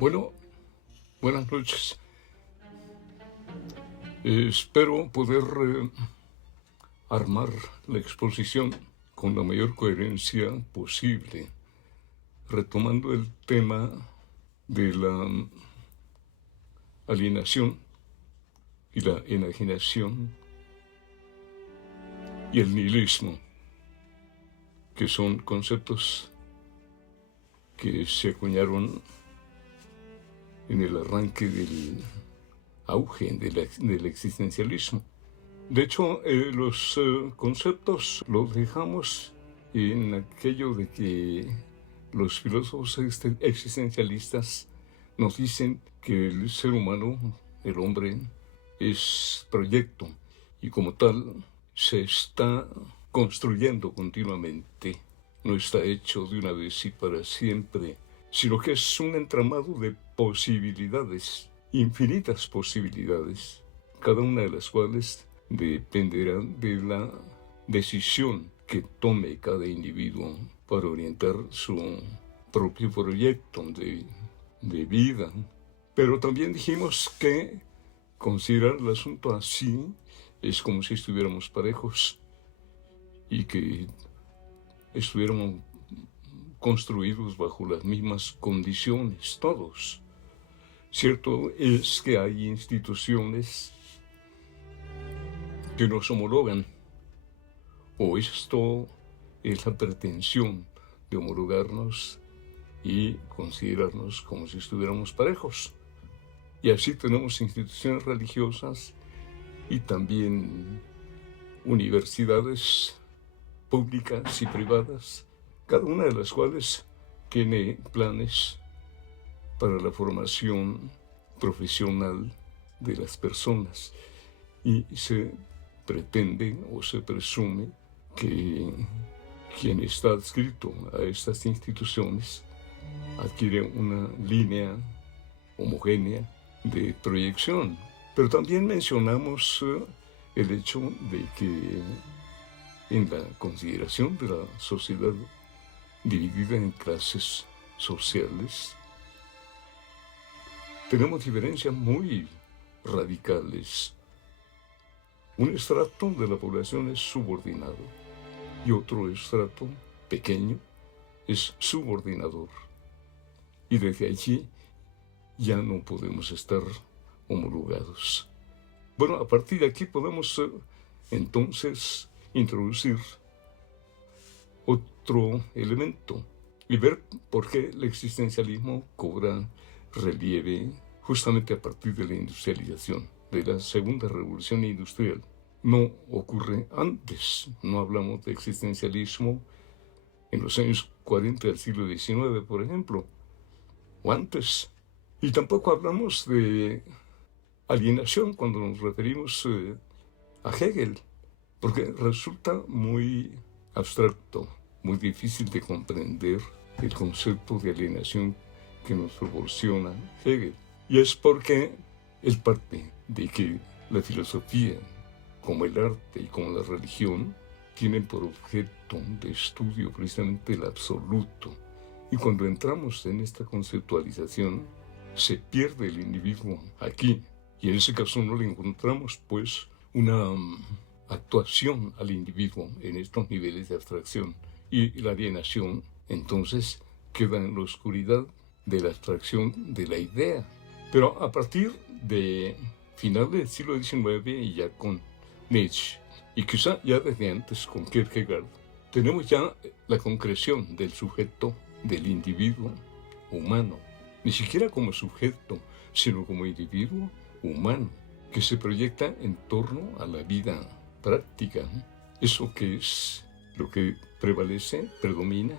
Bueno, buenas noches. Espero poder armar la exposición con la mayor coherencia posible, retomando el tema de la alienación y la enajenación y el nihilismo, que son conceptos que se acuñaron en el arranque del auge del existencialismo. De hecho, los conceptos los dejamos en aquello de que los filósofos existencialistas nos dicen que el ser humano, el hombre, es proyecto y como tal se está construyendo continuamente. No está hecho de una vez y para siempre, sino que es un entramado de posibilidades, infinitas posibilidades, cada una de las cuales dependerá de la decisión que tome cada individuo para orientar su propio proyecto de vida. Pero también dijimos que considerar el asunto así es como si estuviéramos parejos y que estuviéramos construidos bajo las mismas condiciones, todos. Cierto es que hay instituciones que nos homologan, o esto es la pretensión de homologarnos y considerarnos como si estuviéramos parejos. Y así tenemos instituciones religiosas y también universidades públicas y privadas, cada una de las cuales tiene planes para la formación profesional de las personas y se pretende o se presume que quien está adscrito a estas instituciones adquiere una línea homogénea de proyección. Pero también mencionamos el hecho de que en la consideración de la sociedad dividida en clases sociales, tenemos diferencias muy radicales. Un estrato de la población es subordinado y otro estrato pequeño es subordinador. Y desde allí ya no podemos estar homologados. Bueno, a partir de aquí podemos entonces introducir otro elemento y ver por qué el existencialismo cobra relieve justamente a partir de la industrialización, de la segunda revolución industrial. No ocurre antes, no hablamos de existencialismo en los años 40 del siglo XIX, por ejemplo, o antes. Y tampoco hablamos de alienación cuando nos referimos a Hegel, porque resulta muy abstracto, muy difícil de comprender el concepto de alienación que nos proporciona Hegel. Y es porque él parte de que la filosofía, como el arte y como la religión, tienen por objeto de estudio precisamente el absoluto. Y cuando entramos en esta conceptualización, se pierde el individuo aquí. Y en ese caso no le encontramos, pues, una actuación al individuo en estos niveles de abstracción. Y la alienación, entonces, queda en la oscuridad de la abstracción de la idea. Pero a partir de finales del siglo XIX y ya con Nietzsche, y quizá ya desde antes con Kierkegaard, tenemos ya la concreción del sujeto, del individuo humano, ni siquiera como sujeto, sino como individuo humano, que se proyecta en torno a la vida práctica. Eso que es lo que prevalece, predomina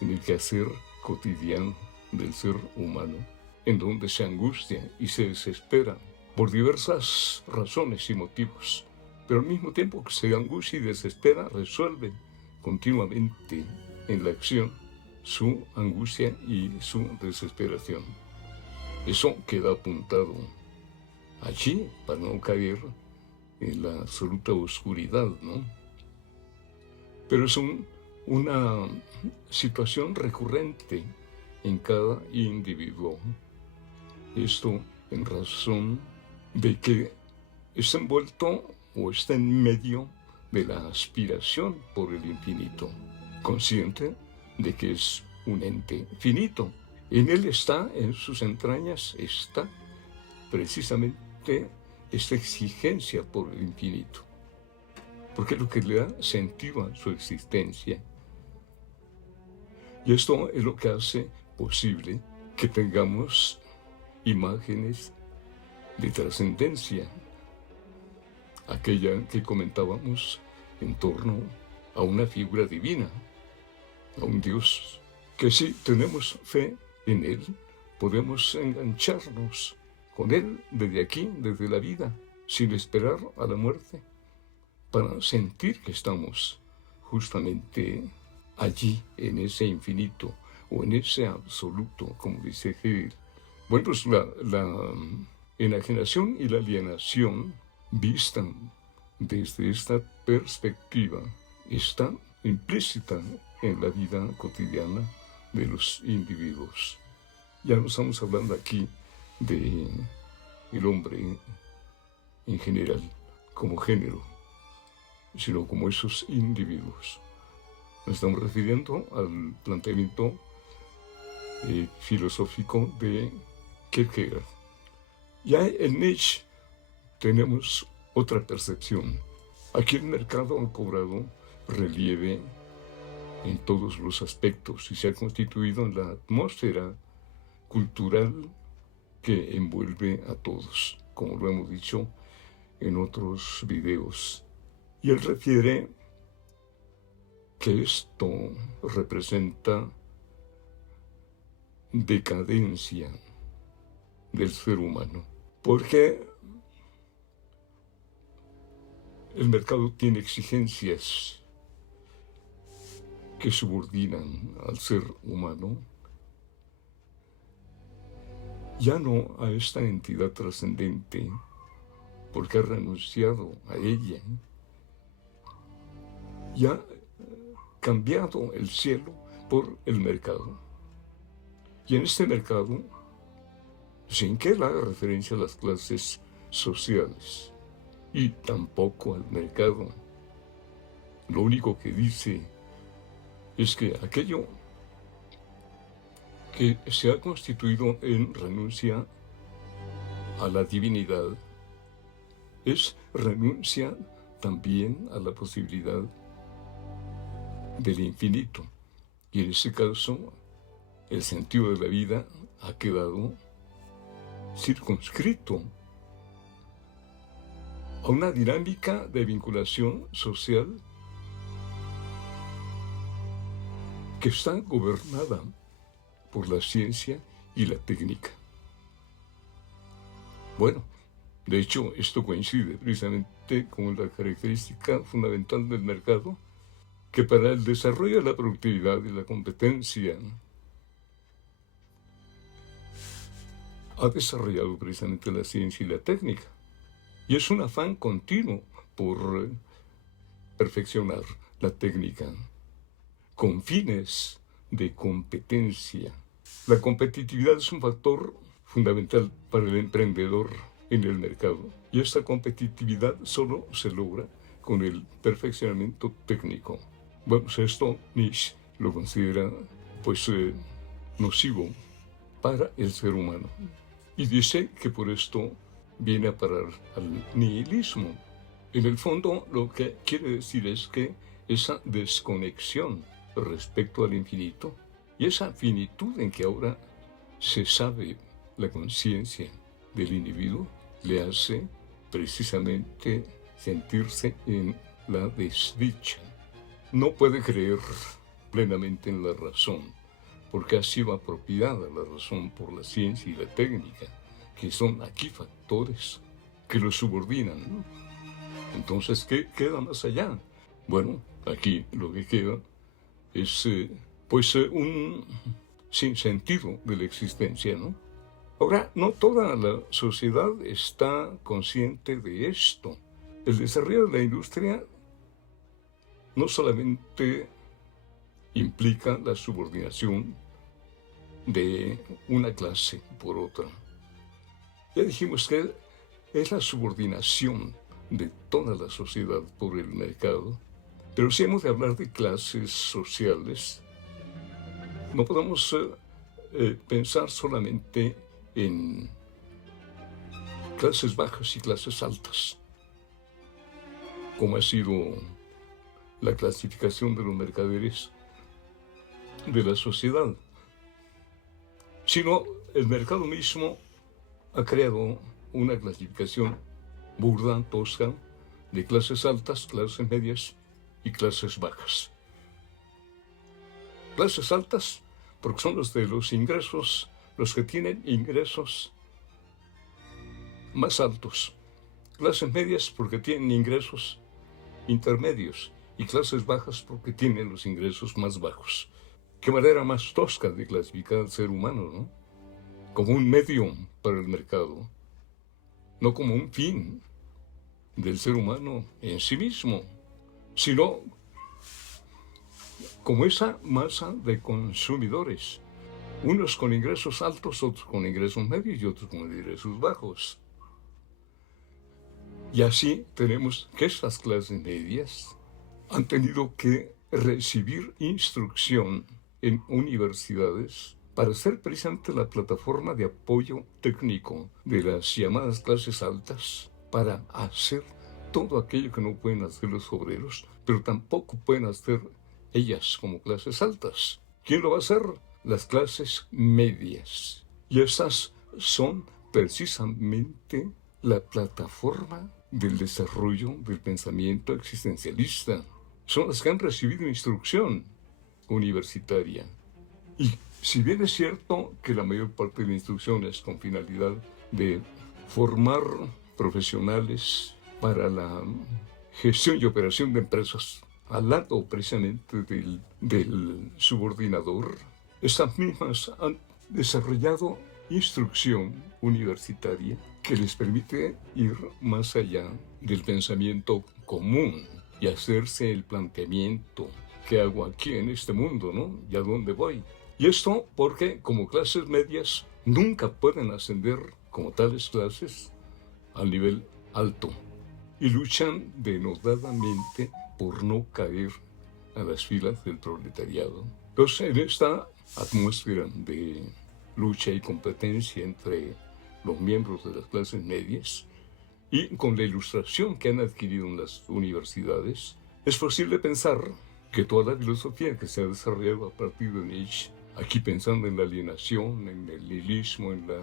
en el quehacer cotidiano del ser humano, en donde se angustia y se desespera por diversas razones y motivos, pero al mismo tiempo que se angustia y desespera, resuelve continuamente en la acción su angustia y su desesperación. Eso queda apuntado allí para no caer en la absoluta oscuridad, ¿no? Pero es una situación recurrente en cada individuo. Esto en razón de que está envuelto o está en medio de la aspiración por el infinito, consciente de que es un ente finito. En él está, en sus entrañas está precisamente esta exigencia por el infinito, porque es lo que le da sentido a su existencia. Y esto es lo que hace posible que tengamos imágenes de trascendencia, aquella que comentábamos en torno a una figura divina, a un Dios que si tenemos fe en Él, podemos engancharnos con Él desde aquí, desde la vida, sin esperar a la muerte, para sentir que estamos justamente allí, en ese infinito, o en ese absoluto, como dice Hegel. Bueno, pues la enajenación y la alienación, vista desde esta perspectiva, está implícita en la vida cotidiana de los individuos. Ya no estamos hablando aquí de el hombre en general, como género, sino como esos individuos. Nos estamos refiriendo al planteamiento filosófico de Kierkegaard. Ya en Nietzsche tenemos otra percepción. Aquí el mercado ha cobrado relieve en todos los aspectos y se ha constituido en la atmósfera cultural que envuelve a todos, como lo hemos dicho en otros videos. Y él refiere que esto representa decadencia del ser humano, porque el mercado tiene exigencias que subordinan al ser humano ya no a esta entidad trascendente, porque ha renunciado a ella, y ha cambiado el cielo por el mercado. Y en este mercado, sin que él haga referencia a las clases sociales, y tampoco al mercado, lo único que dice es que aquello que se ha constituido en renuncia a la divinidad es renuncia también a la posibilidad del infinito. Y en ese caso, el sentido de la vida ha quedado circunscrito a una dinámica de vinculación social que está gobernada por la ciencia y la técnica. Bueno, de hecho, esto coincide precisamente con la característica fundamental del mercado, que para el desarrollo de la productividad y la competencia ha desarrollado precisamente la ciencia y la técnica. Y es un afán continuo por perfeccionar la técnica con fines de competencia. La competitividad es un factor fundamental para el emprendedor en el mercado, y esta competitividad solo se logra con el perfeccionamiento técnico. Bueno, pues esto Nietzsche lo considera nocivo para el ser humano, y dice que por esto viene a parar al nihilismo. En el fondo, lo que quiere decir es que esa desconexión respecto al infinito y esa finitud en que ahora se sabe la conciencia del individuo le hace precisamente sentirse en la desdicha. No puede creer plenamente en la razón, porque ha sido apropiada la razón por la ciencia y la técnica, que son aquí factores que lo subordinan, ¿no? Entonces, ¿qué queda más allá? Bueno, aquí lo que queda es un sinsentido de la existencia, ¿no? Ahora, no toda la sociedad está consciente de esto. El desarrollo de la industria no solamente implica la subordinación de una clase por otra, Ya dijimos que es la subordinación de toda la sociedad por el mercado, pero si hemos de hablar de clases sociales, no podemos pensar solamente en clases bajas y clases altas, como ha sido la clasificación de los mercaderes de la sociedad, sino el mercado mismo ha creado una clasificación burda, tosca, de clases altas, clases medias y clases bajas. Clases altas porque son los de los ingresos, los que tienen ingresos más altos. Clases medias porque tienen ingresos intermedios y clases bajas porque tienen los ingresos más bajos. Qué manera más tosca de clasificar al ser humano, ¿no? Como un medio para el mercado, no como un fin del ser humano en sí mismo, sino como esa masa de consumidores, unos con ingresos altos, otros con ingresos medios y otros con ingresos bajos. Y así tenemos que estas clases medias han tenido que recibir instrucción en universidades para ser precisamente la plataforma de apoyo técnico de las llamadas clases altas para hacer todo aquello que no pueden hacer los obreros, pero tampoco pueden hacer ellas como clases altas. ¿Quién lo va a hacer? Las clases medias. Y estas son precisamente la plataforma del desarrollo del pensamiento existencialista. Son las que han recibido instrucción universitaria. Y si bien es cierto que la mayor parte de la instrucción es con finalidad de formar profesionales para la gestión y operación de empresas, al lado precisamente del subordinador, estas mismas han desarrollado instrucción universitaria que les permite ir más allá del pensamiento común y hacerse el planteamiento: ¿qué hago aquí en este mundo, no? ¿Y a dónde voy? Y esto porque como clases medias nunca pueden ascender como tales clases al nivel alto y luchan denodadamente por no caer a las filas del proletariado. Entonces, en esta atmósfera de lucha y competencia entre los miembros de las clases medias y con la ilustración que han adquirido en las universidades, es posible pensar que toda la filosofía que se ha desarrollado a partir de Nietzsche, aquí pensando en la alienación, en el nihilismo, en la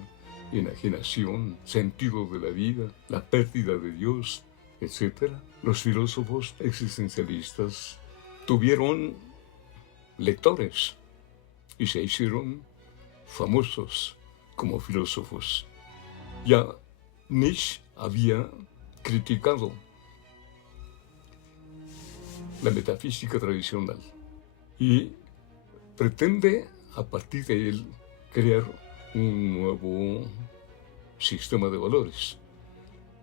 enajenación, sentido de la vida, la pérdida de Dios, etc., los filósofos existencialistas tuvieron lectores y se hicieron famosos como filósofos. Ya Nietzsche había criticado la metafísica tradicional y pretende a partir de él crear un nuevo sistema de valores.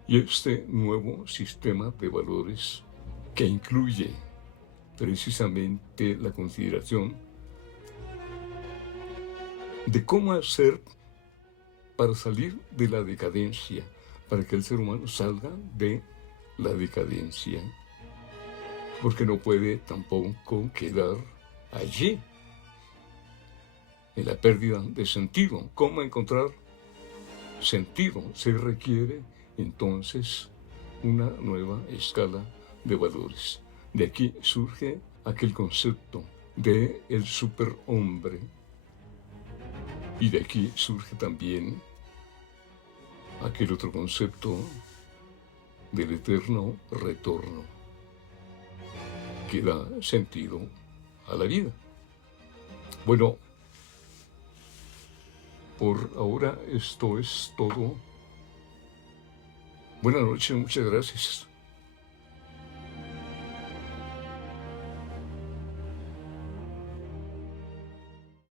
Y este nuevo sistema de valores, que incluye precisamente la consideración de cómo hacer para salir de la decadencia, para que el ser humano salga de la decadencia, porque no puede tampoco quedar allí, en la pérdida de sentido. ¿Cómo encontrar sentido? Se requiere entonces una nueva escala de valores. De aquí surge aquel concepto de el superhombre, y de aquí surge también aquel otro concepto del eterno retorno que da sentido a la vida. Bueno, por ahora esto es todo. Buenas noches, muchas gracias.